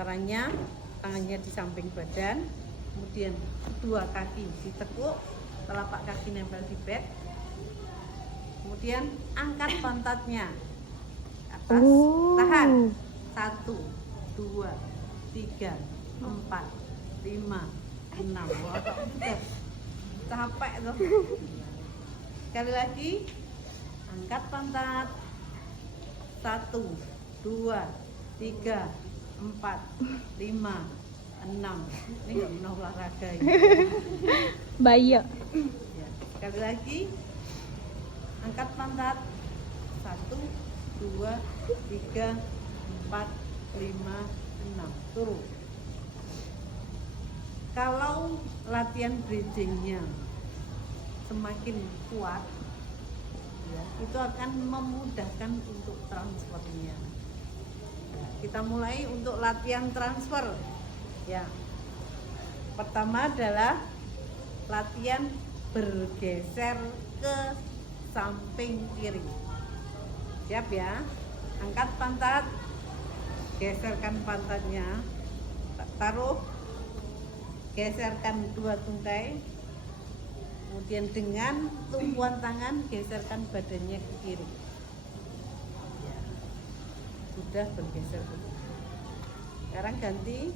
Caranya, tangannya di samping badan, kemudian kedua kaki ditekuk, telapak kaki nempel di bed, kemudian angkat pantatnya ke atas, tahan 1, 2, 3, 4, 5, 6. Wah, capek tuh. Sekali lagi, angkat pantat 1, 2, 3, 4, 5, 6. Ini nggak pernah olahraga ya. Bayi. Ya, sekali lagi, angkat pantat 1, 2, 3, 4, 5, 6. Turun. Kalau latihan bridgingnya semakin kuat, ya, itu akan memudahkan untuk transfernya. Ya, kita mulai untuk latihan transfer. Ya, pertama adalah latihan bergeser ke samping kiri. Siap ya? Angkat pantat, geserkan pantatnya, taruh, geserkan dua tungkai, kemudian dengan tumpuan tangan geserkan badannya ke kiri. Ya, sudah bergeser. Sekarang ganti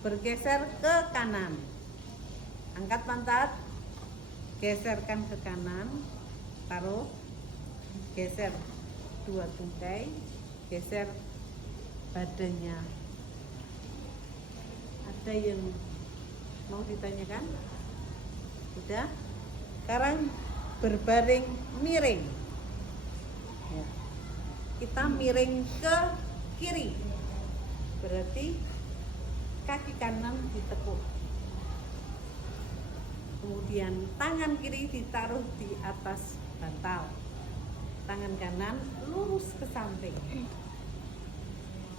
bergeser ke kanan. Angkat pantat, geserkan ke kanan, taruh, geser dua tungkai, geser badannya. Ada yang mau ditanyakan? Sudah? Sekarang berbaring miring. Ya. Kita miring ke kiri. Berarti kaki kanan ditekuk. Kemudian tangan kiri ditaruh di atas bantal. Tangan kanan lurus ke samping.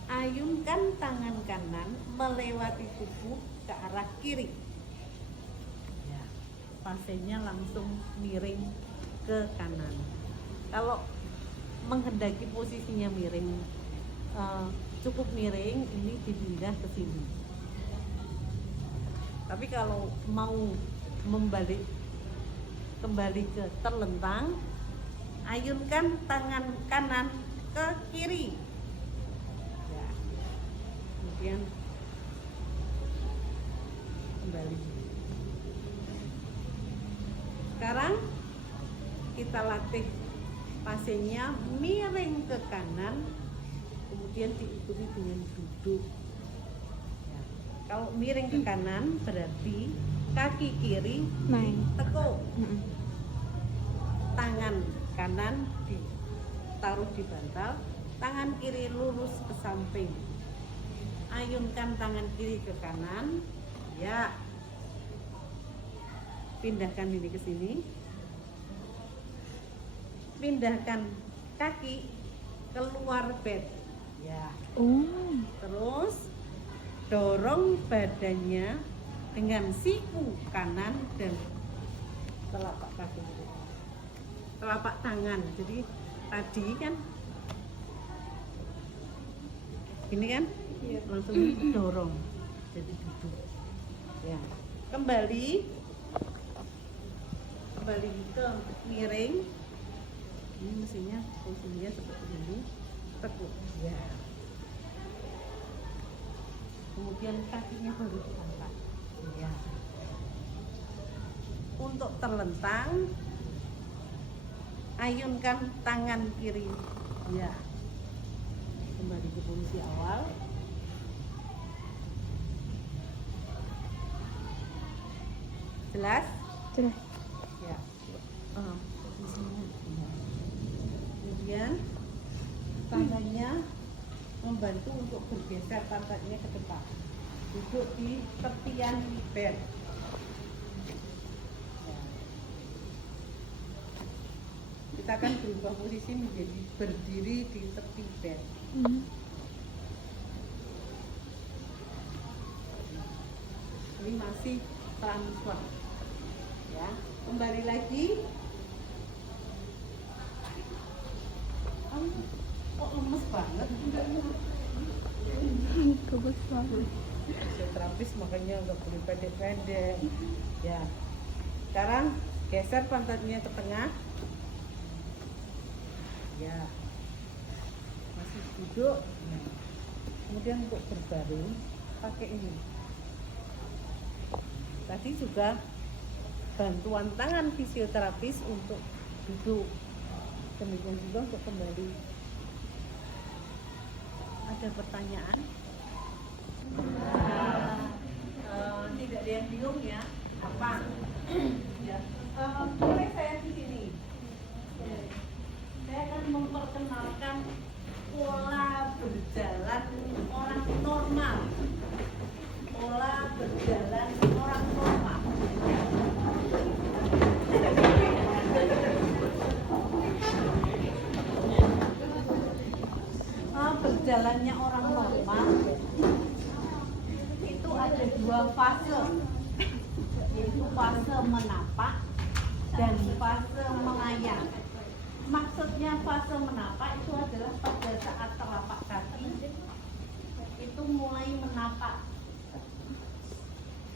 Ayunkan tangan kanan melewati tubuh ke arah kiri. Ya, fasenya langsung miring ke kanan. Kalau menghendaki posisinya miring, cukup miring, ini dipindah ke sini. Tapi kalau mau kembali ke terlentang, ayunkan tangan kanan ke kiri. Ya. Kemudian kembali. Sekarang kita latih fasenya miring ke kanan, kemudian diikuti dengan duduk. Ya. Kalau miring ke kanan berarti kaki kiri tekuk, tangan kanan ditaruh di bantal, tangan kiri lurus ke samping. Ayunkan tangan kiri ke kanan, ya. Pindahkan ini ke sini. Pindahkan kaki keluar bed. Ya. Terus dorong badannya dengan siku kanan dan telapak kaki, telapak tangan. Jadi tadi kan ini kan langsung dorong jadi duduk. Ya, kembali ke miring. Ini mestinya posisinya seperti ini, tekuk. Ya. Kemudian kakinya baru diangkat. Ya. Untuk terlentang, ayunkan tangan kiri. Ya. Kembali ke posisi awal. Jelas? Jelas. Ya. Posisinya. Ya. Kemudian tangannya membantu untuk bergeser pantatnya ke depan. Duduk di tepian bed. Ya. Kita akan berubah posisi menjadi berdiri di tepi bed. Ini masih transfer. Ya, kembali lagi. Kok lemes banget? bagus banget. Fisioterapis makanya nggak boleh pendek-pendek. Ya. Sekarang geser pantatnya ke tengah. Ya. Masih duduk. Nah. Kemudian untuk berbaring pakai ini. Tadi juga bantuan tangan fisioterapis untuk duduk. Demikian juga untuk kembali. Ada pertanyaan? Tidak ada yang bingung ya? Apa? Ya. Boleh saya di sini. Saya akan memperkenalkan pola berjalan orang normal. Pola berjalan orang normal. Berjalannya orang normal itu ada dua fase, yaitu fase menapak dan fase melayang. Maksudnya fase menapak itu adalah pada saat telapak kaki itu mulai menapak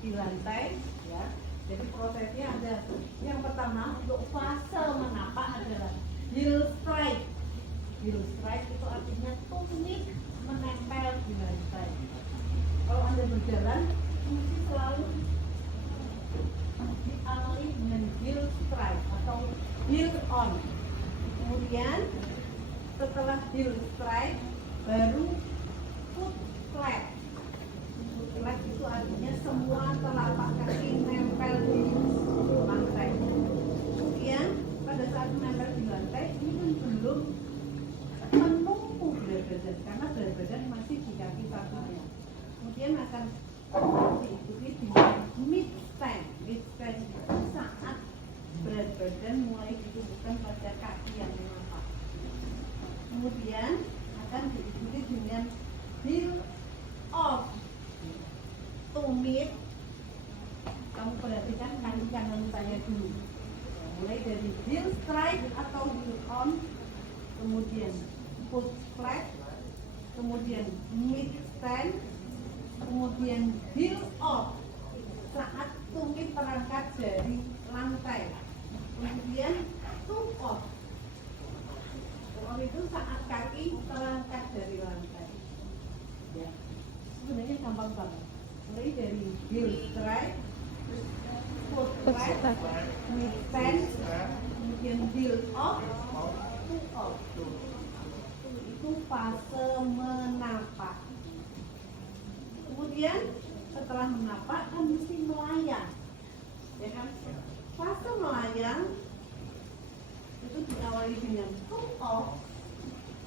di lantai, ya. Jadi prosesnya ada yang pertama untuk fase menapak adalah heel strike. Heel strike itu artinya tumit menempel di lantai. Kalau Anda berjalan, mesti selalu diawali dengan heel strike atau heel on. Kemudian setelah heel strike baru foot flat. Foot flat itu artinya semua telapak kaki nempel di lantai. Kemudian pada saat menempel di lantai ini kan belum menumpuk berat badan karena berat badan masih di kaki satunya. Kemudian akan diikuti dengan mid stand. Mid stand itu saat berat badan mulai ditumpukan pada kaki yang menapak. Kemudian akan diikuti dengan heel off. Tumit. Kamu perhatikan kaki kanan saya dulu. Mulai dari heel strike atau heel on, kemudian foot flat, kemudian mid stand, kemudian heel off saat tumit terangkat dari lantai, kemudian toe off. Kalau itu saat kaki terangkat dari lantai. Ya. Sebenarnya gampang banget. Mulai dari heel strike, foot flat, mid stand, kemudian heel off, toe off. Itu fase menapak. Kemudian setelah menapak kan mesti melayang, ya kan? Fase melayang itu diawali dengan toe off,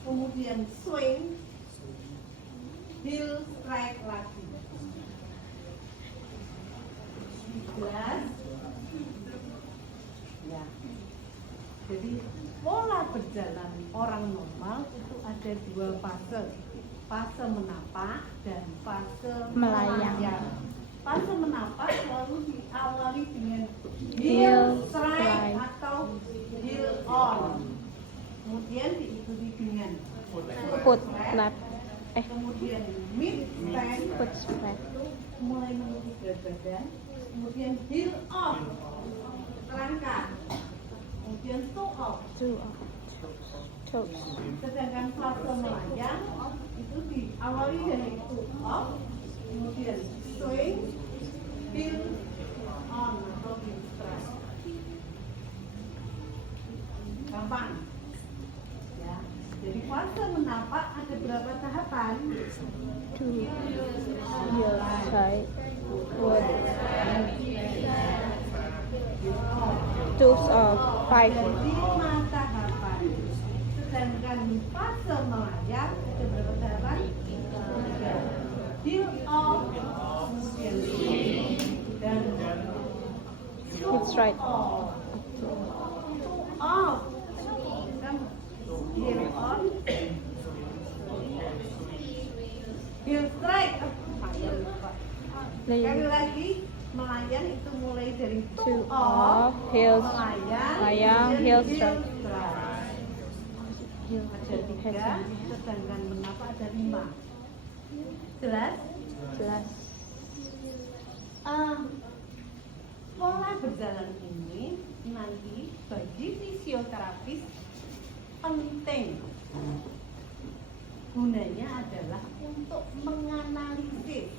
kemudian swing, heel strike lagi. 13. Ya. Jadi pola berjalan orang normal itu ada dua fase. Fase menapak dan fase melayang. Fase menapak selalu diawali dengan heel strike atau heel on. Kemudian diikuti dengan Foot flat. kemudian mid stand, Foot flat. itu mulai menuju berat badan. Kemudian heel off, terangkat. Kemudian toe off. Two off. Toes. Sedangkan fase melayang itu diawali dari toe off, kemudian swing, heel on atau heel strike. Gampang, ya. Jadi fase menapak ada berapa tahapan? Two. Heel side. Foot. Toes off. 5. 5 tahapan. Sedangkan fase melayang ada berapa tahapan? 3. Heel off, kemudian swing, dan It's right. off. Off. Kan heel on, heel strike. Sekali lagi, melayang itu mulai dari Two toe off. Heel. melayang, kemudian heel strike. Heel. Ada 3, sedangkan menapak ada 5. Jelas? Jelas. Pola berjalan ini nanti bagi fisioterapis penting. Gunanya adalah untuk menganalisis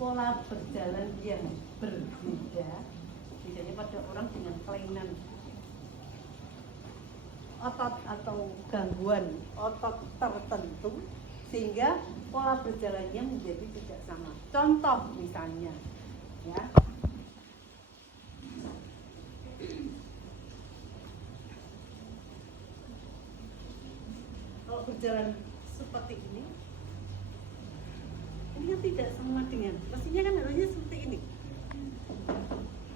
pola berjalan yang berbeda, misalnya pada orang dengan kelainan otot atau gangguan otot tertentu, sehingga pola berjalannya menjadi tidak sama. Contoh misalnya, ya. Kalau berjalan seperti ini kan tidak sama dengan, mestinya kan harusnya seperti ini.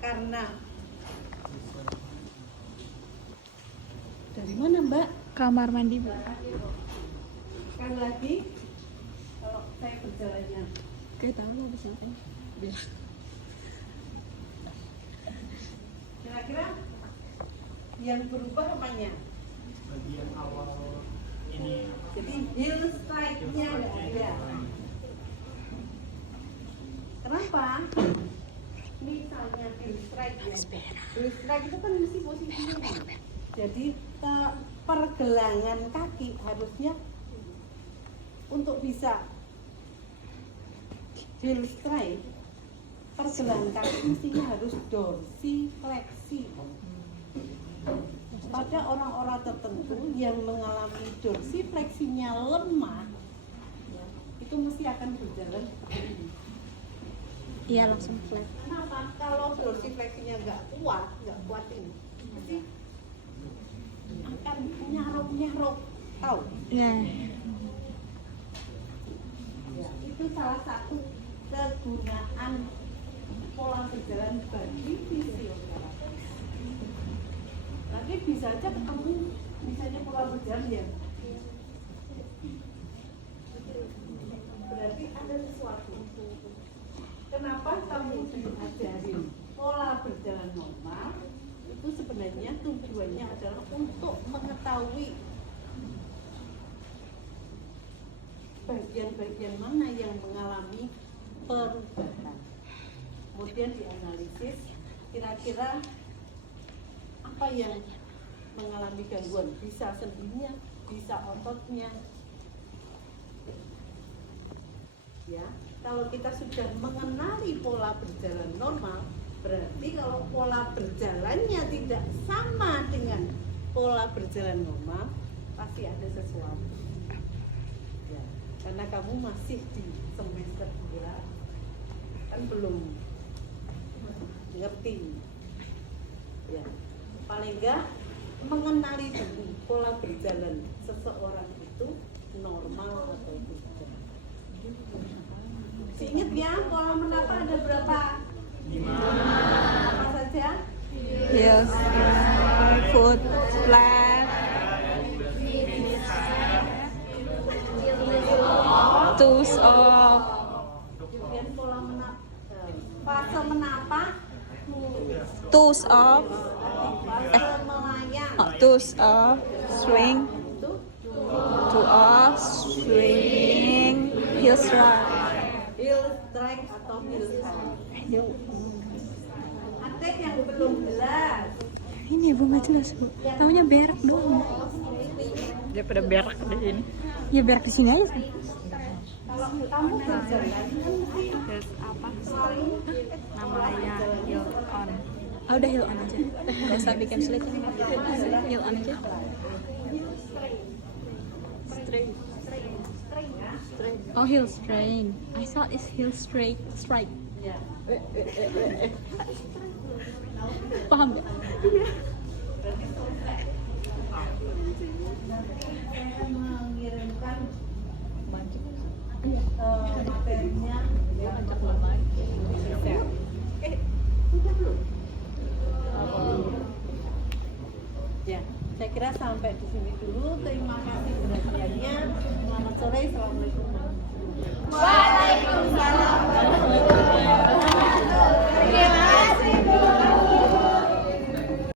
Karena dari mana Mbak? Kamar mandi, Bu. Sekali lagi, kalau saya berjalannya, Oke, tahu lo bisa kan? kira-kira yang berubah apanya? Bagian awal ini Jadi heel strike-nya nggak ada. Kenapa? Misalnya heel strike-nya, heel strike itu kan mesti posisinya. Jadi pergelangan kaki harusnya untuk bisa heel strike, pergelangan kaki mestinya harus dorsifleksi. Pada orang-orang tertentu yang mengalami dorsifleksinya lemah, itu mesti akan berjalan seperti ini. Iya, langsung flat. Kenapa? Kalau dorsifleksinya nggak kuat ini, mesti akan nyarok-nyarok, tahu? Ya. Ya, itu salah satu kegunaan pola berjalan bagi fisioterapis. Nanti bisa aja ketemu misalnya pola berjalan yang berarti ada sesuatu. Kenapa kamu diajarin pola berjalan normal? Itu sebenarnya tujuannya adalah untuk mengetahui bagian-bagian mana yang mengalami perubahan. Kemudian dianalisis kira-kira apa yang mengalami gangguan, bisa sendinya, bisa ototnya. Ya, kalau kita sudah mengenali pola berjalan normal, berarti kalau pola berjalannya tidak sama dengan pola berjalan normal, pasti ada sesuatu. Ya, karena kamu masih di semester 2, kan belum ngerti. Ya, paling enggak mengenali dulu pola berjalan seseorang itu normal atau tidak. Ingat ya, pola menapa ada berapa? 5. Apa saja? Heels, foot, flat, toes off, Kemudian pola menapa? Fase menapa? toes off, Fase melayang. toes off, swing, Itu toe off, swing, heels right. heel strike atau heel strike. Atik yang belum jelas. Ini Bu, nggak jelas Bu. Taunya berak doang. Daripada berak di sini. Ya berak di sini aja sih. Kalau kamu berjalan kan mesti Terus apa? selalu Namanya heel on. Oh, udah heel on aja. Gak usah bikin sulit. Heel on aja. straight ya. Oh, heel strain. I thought it's heel straight strike. Ya. Paham gak? Saya akan mengirimkan materinya udah belum? Ya, saya kira sampai di sini dulu. Terima kasih perhatiannya. Selamat sore. Assalamualaikum. Waalaikumsalam warahmatullahi wabarakatuh.